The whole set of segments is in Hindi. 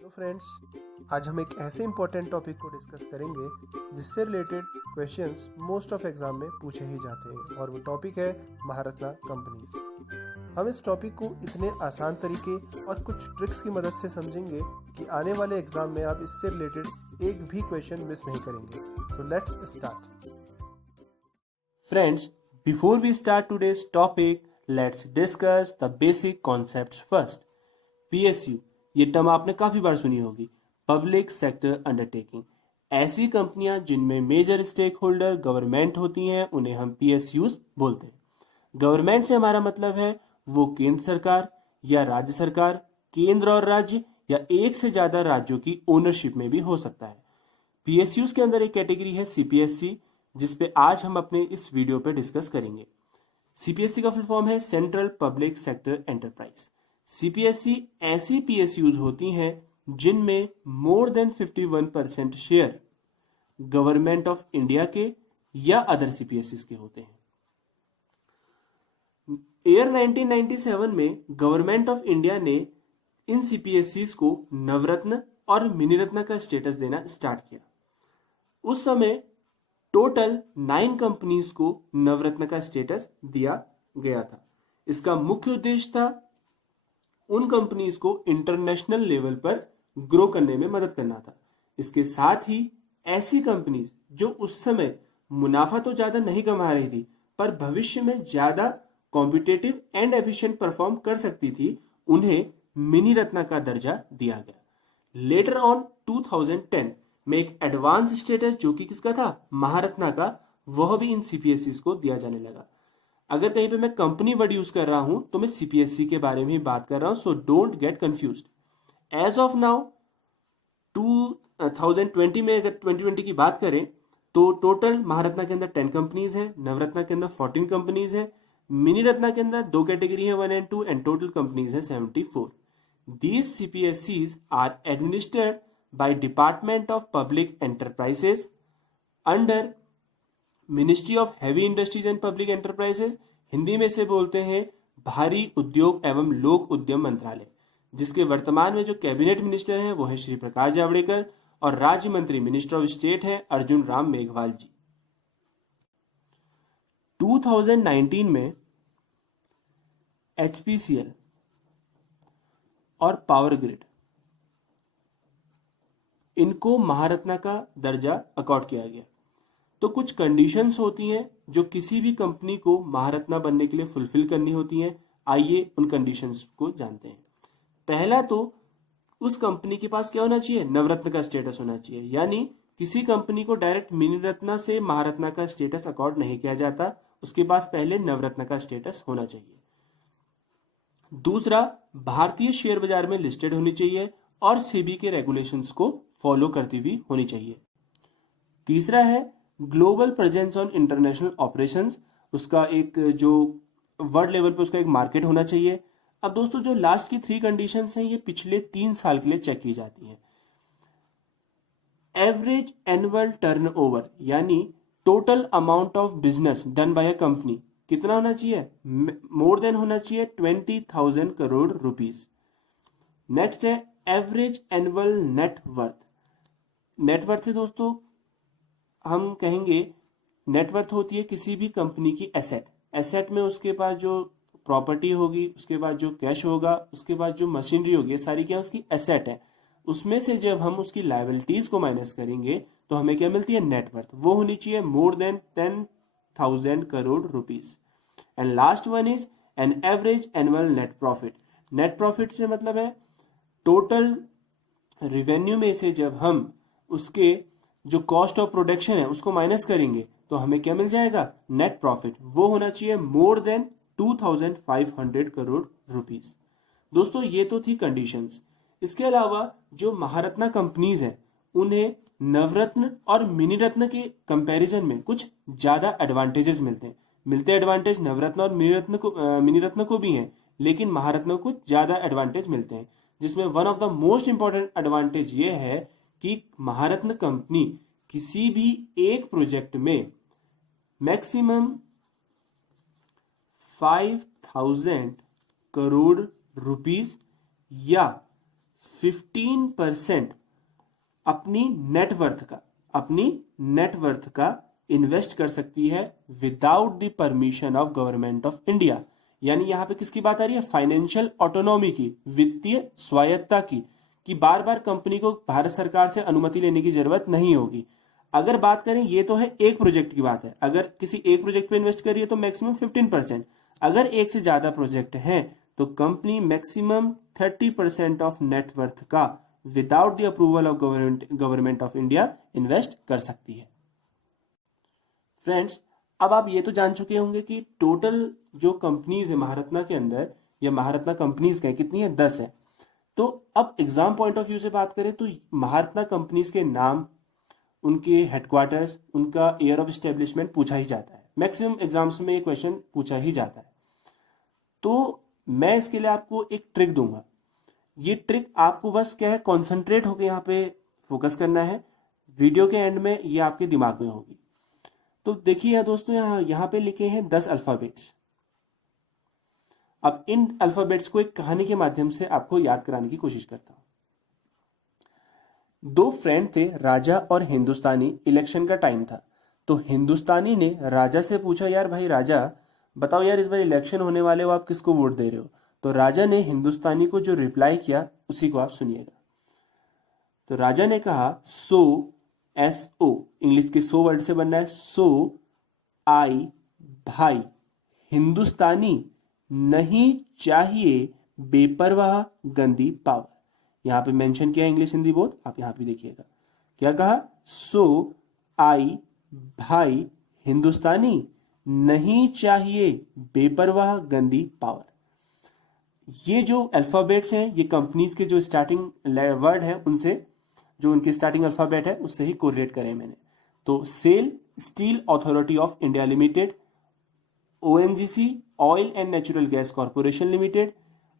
तो फ्रेंड्स, आज हम एक ऐसे इम्पोर्टेंट टॉपिक को डिस्कस करेंगे जिससे related questions most of exam में पूछे ही जाते हैं, और वो टॉपिक है महारत्ना कंपनीज। हम इस टॉपिक को इतने आसान तरीके और कुछ ट्रिक्स की मदद से समझेंगे कि आने वाले एग्जाम में आप इससे रिलेटेड एक भी क्वेश्चन मिस नहीं करेंगे। So let's start. Friends, before we start today's topic, let's discuss the basic concepts first. PSU, ये टर्म आपने काफी बार सुनी होगी। Public sector undertaking. ऐसी कंपनियां जिनमें मेजर स्टेक होल्डर गवर्नमेंट होती हैं, उन्हें हम PSUs बोलते हैं। गवर्नमेंट से हमारा मतलब है वो केंद्र सरकार या राज्य सरकार, केंद्र और राज्य या एक से ज्यादा राज्यों की ओनरशिप में भी हो सकता है। PSUs के अंदर एक कैटेगरी है CPSC, जिसपे आज हम अपने इस वीडियो पे डिस्कस करेंगे। CPSC का फुल फॉर्म है central public sector enterprise. CPSC ऐसी PSUs होती हैं जिनमें more than 51% share government of India के या अदर CPSCs के होते हैं। ईयर 1997 में गवर्नमेंट ऑफ इंडिया ने इन CPSCs को नवरत्न और मिनी रत्न का स्टेटस देना स्टार्ट किया। उस समय टोटल 9 कंपनीज को नवरत्न का स्टेटस दिया गया था। इसका मुख्य उद्देश्य था उन कंपनीज को इंटरनेशनल लेवल पर ग्रो करने में मदद करना था। इसके साथ ही ऐसी कंपनीज जो उस समय मुनाफा तो ज्यादा नहीं कमा रही थी पर भविष्य में ज्यादा कॉम्पिटेटिव एंड एफिशिएंट परफॉर्म कर सकती थी, उन्हें मिनी रत्न का दर्जा दिया गया। लेटर ऑन 2010 में एक एडवांस स्टेटस जो कि किसका था, महारत्ना का, वह भी इन CPSCs को दिया जाने लगा। अगर कहीं पे मैं कंपनी वर्ड यूज कर रहा हूं तो मैं CPSC के बारे में ही बात कर रहा हूं, so don't get confused. As of now 2020 में अगर 2020 की बात करें तो टोटल महारत्ना के अंदर 10 कंपनीज हैं, नवरत्ना के अंदर 14 कंपनीज हैं, मिनी रत्ना के अंदर 2 कैटेगरी है 1 एंड 2, एंड टोटल कंपनीज है 74। These CPSCs are administered by Department of Public Enterprises under Ministry of Heavy Industries and Public Enterprises। Hindi में से बोलते हैं भारी उद्योग एवं लोक उद्यम मंत्रालय, जिसके वर्तमान में जो कैबिनेट मिनिस्टर हैं वो है श्री प्रकाश जावड़ेकर, और राज्य मंत्री मिनिस्टर ऑफ स्टेट हैं अर्जुन राम मेघवाल जी। 2019 में HPCL और पावर ग्रिड, इनको महारत्ना का दर्जा अकॉर्ड किया गया। तो कुछ कंडीशंस होती हैं जो किसी भी कंपनी को महारत्ना बनने के लिए फुलफिल करनी होती हैं। आइए उन कंडीशंस को जानते हैं। पहला तो उस कंपनी के पास क्या होना चाहिए, नवरत्न का स्टेटस होना चाहिए। यानी किसी कंपनी को डायरेक्ट मिनी रत्ना से महारत्ना का स्टेटस अकॉर्ड नहीं किया जाता, उसके पास पहले नवरत्न का स्टेटस होना चाहिए। दूसरा, भारतीय शेयर बाजार में लिस्टेड होनी चाहिए और सेबी के रेगुलेशंस को फॉलो करती हुई होनी चाहिए। तीसरा है global presence on international operations, उसका एक जो वर्ल्ड लेवल पे उसका एक मार्केट होना चाहिए। अब दोस्तों जो लास्ट की 3 कंडीशंस हैं ये पिछले 3 साल के लिए चेक की जाती हैं। एवरेज एनुअल टर्नओवर यानी total amount of business done by a company कितना होना चाहिए, मोर देन होना चाहिए 20,000 करोड़ रुपीस। नेक्स्ट है एवरेज एनुअल नेटवर्थ। नेटवर्थ से दोस्तों हम कहेंगे नेटवर्थ होती है किसी भी कंपनी की एसेट। एसेट में उसके पास जो प्रॉपर्टी होगी, उसके बाद जो कैश होगा, उसके बाद जो मशीनरी होगी, सारी क्या उसकी एसेट है। उसमें से जब हम उसकी लायबिलिटीज को माइनस करेंगे तो हमें क्या मिलती है, नेटवर्थ। वो होनी चाहिए more than 10,000 crore rupees. And last one is an average annual net profit. Net profit से मतलब है टोटल रेवेन्यू में से जब हम उसके जो कॉस्ट ऑफ प्रोडक्शन है उसको माइनस करेंगे तो हमें क्या मिल जाएगा, नेट प्रॉफिट। वो होना चाहिए मोर देन 2,500 करोड़ रुपीस। दोस्तों ये तो थी कंडीशंस। इसके अलावा जो महारत्ना कंपनीज हैं उन्हें नवरत्न और मिनी रत्न के कंपैरिजन में कुछ ज्यादा एडवांटेजेस मिलते हैं। एडवांटेज नवरत्न और मिनी रत्न को भी हैं, लेकिन महारत्न को ज्यादा एडवांटेज मिलते हैं, जिसमें one of the most important advantage ये है कि महारत्न कंपनी किसी भी एक प्रोजेक्ट में मैक्सिमम 5,000 करोड़ रुपीस या 15% अपनी नेटवर्थ का इन्वेस्ट कर सकती है without the permission of government of India. यानी यहां पे किसकी बात आ रही है? फाइनेंशियल ऑटोनॉमी की, वित्तीय स्वायत्ता की, कि बार बार कंपनी को भारत सरकार से अनुमति लेने की जरूरत नहीं होगी। अगर बात करें, ये तो है एक प्रोजेक्ट की बात है, अगर किसी एक प्रोजेक्ट पे इन्वेस्ट करिए तो मैक्सिमम 15%, अगर एक से ज्यादा प्रोजेक्ट हैं तो कंपनी मैक्सिमम 30% ऑफ नेटवर्थ का without the approval of government of India invest कर सकती है। फ्रेंड्स, अब आप ये तो जान चुके होंगे कि टोटल जो कंपनीज है महारत्ना के अंदर, या महारत्ना कंपनीज का कितनी है? 10 है। तो अब एग्जाम पॉइंट ऑफ व्यू से बात करें तो महारत्ना कंपनीज के नाम, उनके हेडक्वार्टर्स, उनका ईयर ऑफ एस्टेब्लिशमेंट पूछा ही जाता है। मैक्सिमम एग्जाम्स में ये क्वेश्चन पूछा ही जाता है। तो मैं इसके लिए आपको एक ट्रिक दूंगा। ये ट्रिक आपको बस क्या है, कॉन्सेंट्रेट होकर यहाँ पे फोकस करना है। वीडियो के एंड में ये आपके दिमाग में होगी। तो देखिए दोस्तों, यहाँ पे लिखे हैं 10 अल्फाबेट्स। अब इन अल्फाबेट्स को एक कहानी के माध्यम से आपको याद कराने की कोशिश करता हूं। 2 फ्रेंड थे, राजा और हिंदुस्तानी। इलेक्शन का टाइम था, तो हिंदुस्तानी ने राजा से पूछा, यार भाई राजा बताओ यार, इस बार इलेक्शन होने वाले हो, आप किसको वोट दे रहे हो? तो राजा ने हिंदुस्तानी को जो रिप्लाई किया उसी को आप सुनिएगा। तो राजा ने कहा, SO, इंग्लिश के सो वर्ड से बनना है, सो आई भाई, हिंदुस्तानी नहीं चाहिए बेपरवाह गंदी पावर। यहां पे मेंशन किया इंग्लिश हिंदी बोथ, आप यहां पे देखिएगा क्या कहा, सो आई भाई, हिंदुस्तानी नहीं चाहिए बेपरवाह गंदी पावर। ये जो अल्फाबेट्स हैं, ये कंपनीज के जो स्टार्टिंग वर्ड है उनसे, जो उनके स्टार्टिंग अल्फाबेट है उससे ही कोरिलेट करें मैंने। तो SAIL steel authority of India limited, ONGC oil and natural gas corporation limited,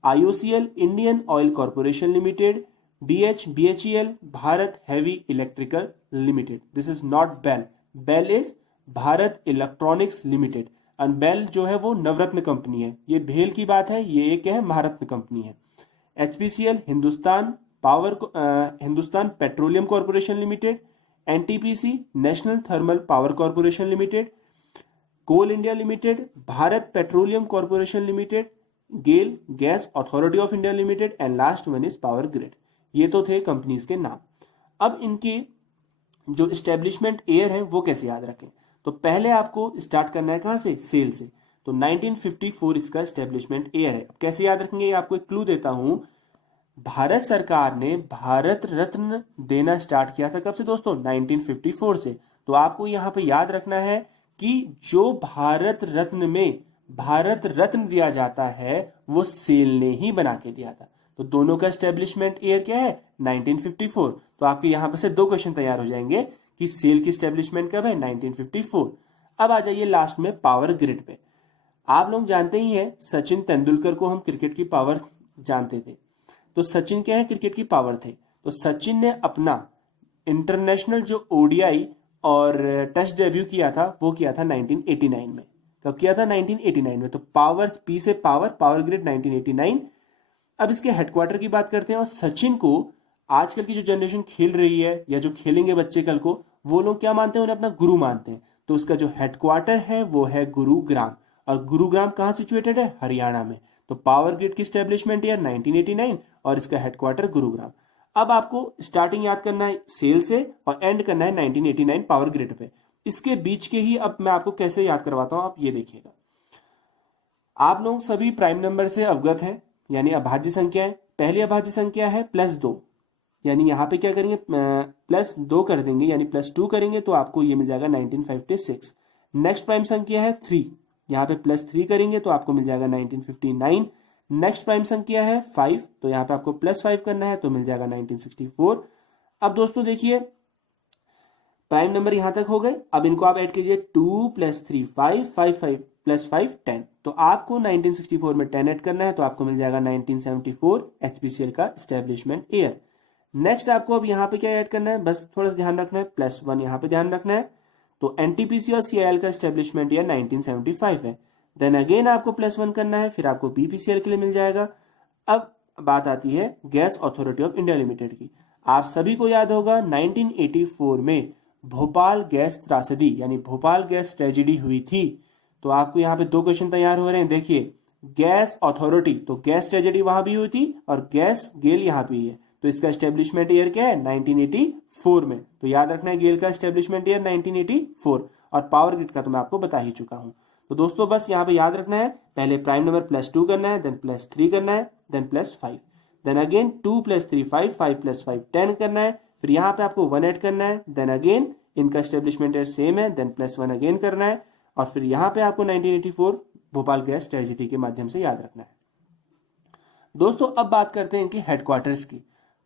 IOCL Indian oil corporation limited, BHEL Bharat heavy electricals limited. This is not BEL, BEL is Bharat electronics limited. And BEL जो है वो नवरत्न कंपनी है, ये भेल की बात है, ये एक है महारत्न कंपनी है। HPCL Hindustan petroleum corporation limited, NTPC national thermal power corporation limited, coal India limited, Bharat petroleum corporation limited, GAIL gas authority of India limited, and last one is power grid. ये तो थे कंपनीज के नाम। अब इनके जो एस्टेब्लिशमेंट ईयर है वो कैसे याद रखें? तो पहले आपको स्टार्ट करना है कहां से? सेल से। तो 1954 इसका एस्टेब्लिशमेंट ईयर है। अब कैसे याद रखेंगे, आपको एक क्लू देता हूं। भारत सरकार ने भारत रत्न देना स्टार्ट किया था कब से दोस्तों? 1954 से। तो आपको यहां पे याद रखना है कि जो भारत रत्न में भारत रत्न दिया जाता है वो सेल ने ही बना के दिया था। तो दोनों का एस्टेब्लिशमेंट ईयर क्या है? 1954। तो आपके यहां पर से 2 क्वेश्चन तैयार हो जाएंगे कि सेल की एस्टेब्लिशमेंट कब है? 1954। अब आ जाइए लास्ट में पावर ग्रिड पे। आप लोग जानते ही हैं सचिन तेंदुलकर को हम क्रिकेट की पावर जानते थे। तो सचिन क्या है? क्रिकेट की पावर थे। तो सचिन ने अपना इंटरनेशनल जो ODI और टेस्ट डेब्यू किया था वो किया था 1989 में। कब किया था? 1989 में। तो पावर, पी से पावर ग्रिड 1989। अब इसके हेडक्वार्टर की बात करते हैं। और सचिन को आजकल की जो जनरेशन खेल रही है या जो खेलेंगे बच्चे कल को, वो लोग क्या मानते हैं? उन्हें अपना गुरु मानते हैं। तो उसका जो हेडक्वार्टर है वो है गुरुग्राम। और गुरुग्राम कहां सिचुएटेड है? हरियाणा में। तो पावर ग्रिड की स्टैब्लिशमेंट ईयर 1989 और इसका हेडक्वार्टर गुरुग्राम। अब आपको स्टार्टिंग याद करना है सेल से और एंड करना है 1989 पावर ग्रिड पे। इसके बीच के ही अब मैं आपको कैसे याद करवाता हूं, आप ये देखिएगा। आप लोग सभी प्राइम नंबर से अवगत हैं, यानी अभाज्य संख्या है। पहली अभाज्य संख्या है +2, यानी यहां पे क्या करेंगे? +2 कर देंगे, यानी +2 करेंगे तो आपको ये मिल जाएगा 1956। नेक्स्ट प्राइम संख्या है 3, यहाँ पे +3 करेंगे तो आपको मिल जाएगा 1959। नेक्स्ट प्राइम संख्या है 5, तो यहाँ पे आपको +5 करना है तो मिल जाएगा 1964। अब दोस्तों देखिए, प्राइम नंबर यहां तक हो गए। अब इनको आप ऐड कीजिए, 2 + 3 5, 5 + 5 10। तो आपको 1964 में 10 ऐड करना है तो आपको मिल जाएगा 1974 HPCL का एस्टेब्लिशमेंट ईयर। नेक्स्ट आपको अब यहाँ पे क्या ऐड करना है, बस थोड़ा सा ध्यान रखना है, +1 यहाँ पे ध्यान रखना है। तो NTPC और CIL का एस्टेब्लिशमेंट ईयर 1975 है। देन अगेन आपको +1 करना है, फिर आपको BPCL के लिए मिल जाएगा। अब बात आती है gas authority of India limited की। आप सभी को याद होगा 1984 में भोपाल गैस त्रासदी यानी भोपाल गैस ट्रेजेडी हुई थी। तो आपको यहाँ पे 2 क्वेश्चन तैयार हो रहे हैं। देखिए गैस अथॉरिटी, तो गैस ट्रेजेडी वहां भी हुई थी और गैस गेल यहाँ पे है, तो इसका एस्टेब्लिशमेंट ईयर क्या है 1984 में। तो याद रखना है गेल का एस्टेब्लिशमेंट ईयर 1984, और पावर ग्रिड का तो मैं आपको बता ही चुका हूं। तो दोस्तों बस यहाँ पे याद रखना है, पहले प्राइम नंबर +2 करना है, देन +3 करना है, देन +5, देन अगेन 2 + 3 5, 5 + 5 10 करना है, फिर यहाँ पे आपको 1 ऐड करना है, देन अगेन इनका एस्टेब्लिशमेंट ईयर सेम है, देन +1 अगेन करना है, और फिर यहाँ पे आपको 1984 भोपाल गैस ट्रेजेडी के माध्यम से याद रखना है। दोस्तों अब बात करते हैं इनके हेडक्वार्टर्स की।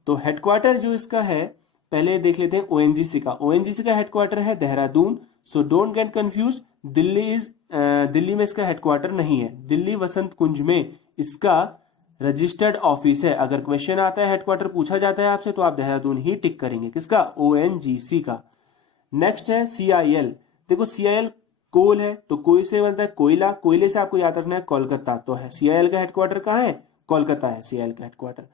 तो हेडक्वार्टर जो इसका है पहले देख लेते हैं ओएनजीसी का। ओएनजीसी का हेडक्वार्टर है देहरादून, सो डोंट गेट कंफ्यूज। दिल्ली में इसका हेडक्वार्टर नहीं है, दिल्ली वसंत कुंज में इसका रजिस्टर्ड ऑफिस है। अगर क्वेश्चन आता है हेडक्वार्टर पूछा जाता है आपसे तो आप देहरादून ही टिक करेंगे, किसका, ओएनजीसी का। नेक्स्ट है सीआईएल। देखो सीआईएल कोल है, तो कोई से बनता है कोयला, कोयले से आपको याद रखना है कोलकाता, तो है सीआईएल का हेडक्वार्टर कहाँ है, कोलकाता है सीआईएल का हेडक्वार्टर।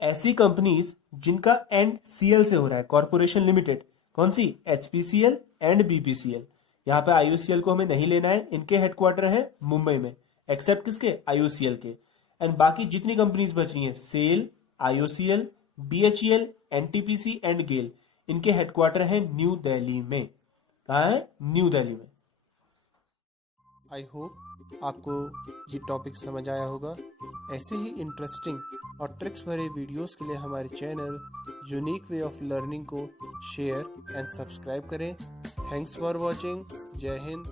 ऐसी कंपनीज जिनका एंड सीएल से हो रहा है, कॉर्पोरेशन लिमिटेड, कौन सी, एचपीसीएल एंड बीपीसीएल। यहाँ पे आईओसीएल को हमें नहीं लेना है, इनके हेडक्वार्टर है मुंबई में, एक्सेप्ट किसके, आईओसीएल के। एंड बाकी जितनी कंपनीज बच रही हैं, सेल, आईओसीएल, बीएचईएल, एनटीपीसी एंड गेल, इनके हेडक्वार्टर है न्यू दिल्ली में। कहाँ है, न्यू दिल्ली में। आई होप आपको ये टॉपिक समझ आया होगा। ऐसे ही इंटरेस्टिंग और ट्रिक्स भरे वीडियोस के लिए हमारे channel unique way of learning को शेयर एंड सब्सक्राइब करें। Thanks for watching. जय हिंद,